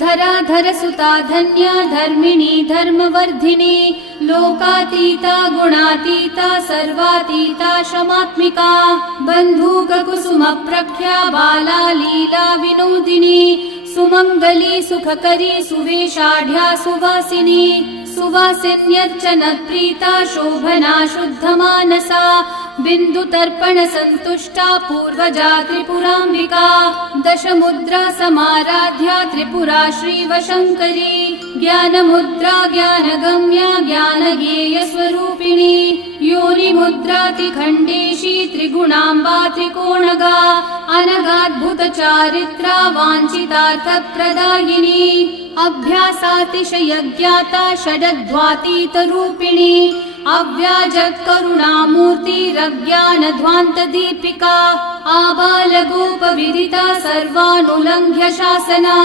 धराधरसुता धन्या धर्मिणी धर्मवर्धिनी लोकातीता गुणातीता सर्वातीता क्षमात्मिका बन्धूककुसुमप्रख्या बाला लीला विनोदिनी सुमंगली सुखकरी सुवेशाढ्या सुवासिनी सुवासिन्यर्चनप्रीता शोभना शुद्धमानसा बिन्दुतर्पण संतुष्टा पूर्वजा त्रिपुराम्बिका दशमुद्रा समाराध्या त्रिपुरा श्रीवशङ्करी ज्ञानमुद्रा ज्ञानगम्या ज्ञानगेयस्वरूपिणी योनिमुद्रातिखण्डेशी त्रिगुणाम्बा त्रिकोणगा अनगाद्भुतचारित्रा वाञ्छितार्थप्रदायिनी अभ्यासातिशयज्ञाता षडध्वातीतरूपिणी अव्याजत्करुणामूर्तिरज्ञानध्वान्तदीपिका आबालगोपविदिता सर्वानुलङ्घ्य शासना